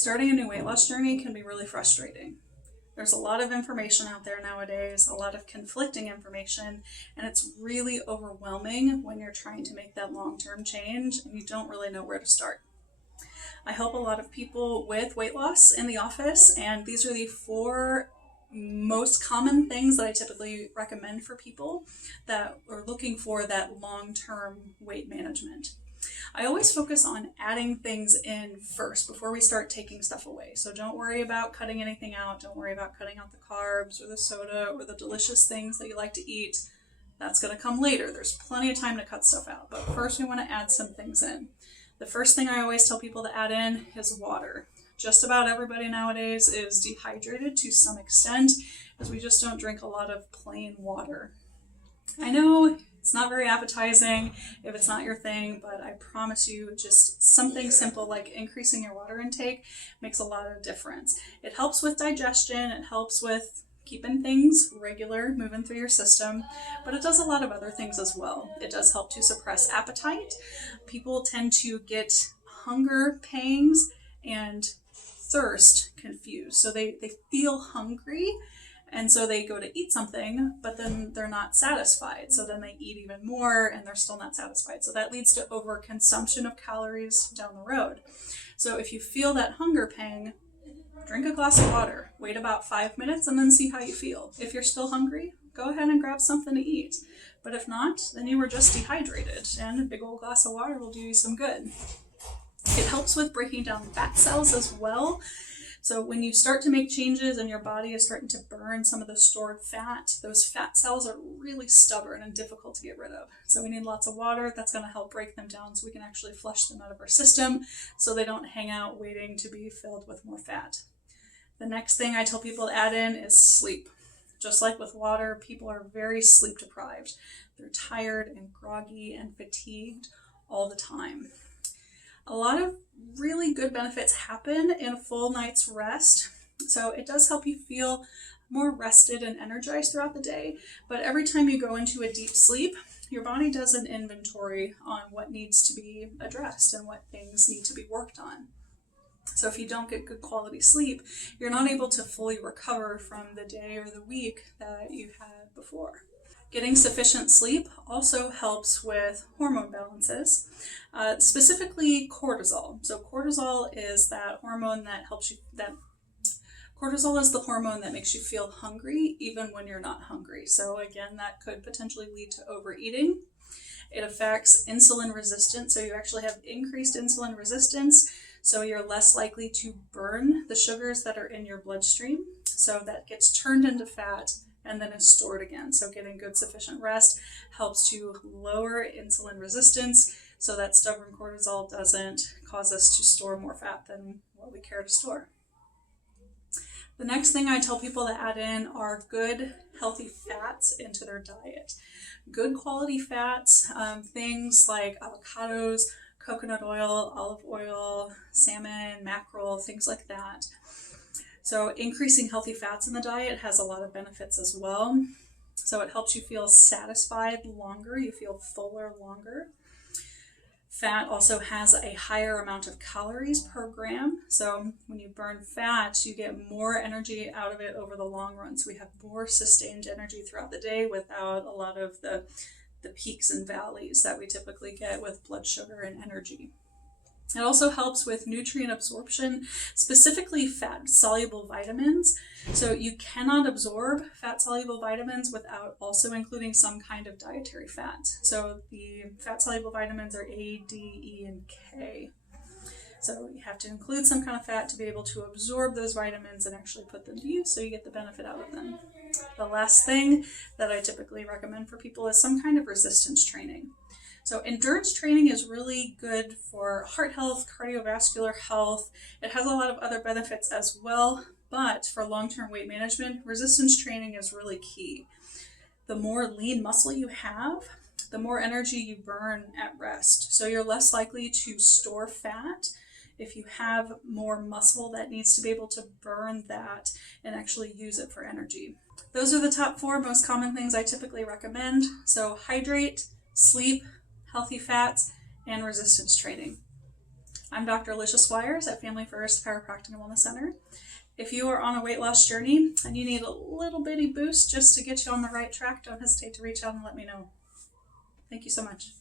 Starting a new weight loss journey can be really frustrating. There's a lot of information out there nowadays, a lot of conflicting information, and it's really overwhelming when you're trying to make that long-term change and you don't really know where to start. I help a lot of people with weight loss in the office, and these are the 4 most common things that I typically recommend for people that are looking for that long-term weight management. I always focus on adding things in first before we start taking stuff away. So don't worry about cutting anything out. Don't worry about cutting out the carbs or the soda or the delicious things that you like to eat. That's going to come later. There's plenty of time to cut stuff out. But first we want to add some things in. The first thing I always tell people to add in is water. Just about everybody nowadays is dehydrated to some extent, as we just don't drink a lot of plain water. I know it's not very appetizing if it's not your thing, but I promise you just something simple like increasing your water intake makes a lot of difference. It helps with digestion, it helps with keeping things regular, moving through your system, but it does a lot of other things as well. It does help to suppress appetite. People tend to get hunger pangs and thirst confused. So they feel hungry, and so they go to eat something, but then they're not satisfied. So then they eat even more and they're still not satisfied. So that leads to overconsumption of calories down the road. So if you feel that hunger pang, drink a glass of water, wait about 5 minutes, and then see how you feel. If you're still hungry, go ahead and grab something to eat. But if not, then you were just dehydrated, and a big old glass of water will do you some good. It helps with breaking down fat cells as well. So when you start to make changes and your body is starting to burn some of the stored fat, those fat cells are really stubborn and difficult to get rid of. So we need lots of water. That's going to help break them down so we can actually flush them out of our system so they don't hang out waiting to be filled with more fat. The next thing I tell people to add in is sleep. Just like with water, people are very sleep deprived. They're tired and groggy and fatigued all the time. A lot of really good benefits happen in a full night's rest. So it does help you feel more rested and energized throughout the day. But every time you go into a deep sleep, your body does an inventory on what needs to be addressed and what things need to be worked on. So if you don't get good quality sleep, you're not able to fully recover from the day or the week that you had before. Getting sufficient sleep also helps with hormone balances, specifically cortisol. So cortisol is that hormone that helps you, cortisol is the hormone that makes you feel hungry even when you're not hungry. So again, that could potentially lead to overeating. It affects insulin resistance, so you actually have increased insulin resistance, so you're less likely to burn the sugars that are in your bloodstream. So that gets turned into fat and then is stored again. So getting good sufficient rest helps to lower insulin resistance so that stubborn cortisol doesn't cause us to store more fat than what we care to store. The next thing I tell people to add in are good, healthy fats into their diet. Good quality fats, things like avocados, coconut oil, olive oil, salmon, mackerel, things like that. So increasing healthy fats in the diet has a lot of benefits as well. So it helps you feel satisfied longer, you feel fuller longer. Fat also has a higher amount of calories per gram. So when you burn fat, you get more energy out of it over the long run. So we have more sustained energy throughout the day without a lot of the peaks and valleys that we typically get with blood sugar and energy. It also helps with nutrient absorption, specifically fat-soluble vitamins. So you cannot absorb fat-soluble vitamins without also including some kind of dietary fat. So the fat-soluble vitamins are A, D, E, and K. So you have to include some kind of fat to be able to absorb those vitamins and actually put them to use so you get the benefit out of them. The last thing that I typically recommend for people is some kind of resistance training. So endurance training is really good for heart health, cardiovascular health. It has a lot of other benefits as well, but for long-term weight management, resistance training is really key. The more lean muscle you have, the more energy you burn at rest. So you're less likely to store fat if you have more muscle that needs to be able to burn that and actually use it for energy. Those are the top 4 most common things I typically recommend. So hydrate, sleep, healthy fats, and resistance training. I'm Dr. Alicia Squires at Family First Chiropractic and Wellness Center. If you are on a weight loss journey and you need a little bitty boost just to get you on the right track, don't hesitate to reach out and let me know. Thank you so much.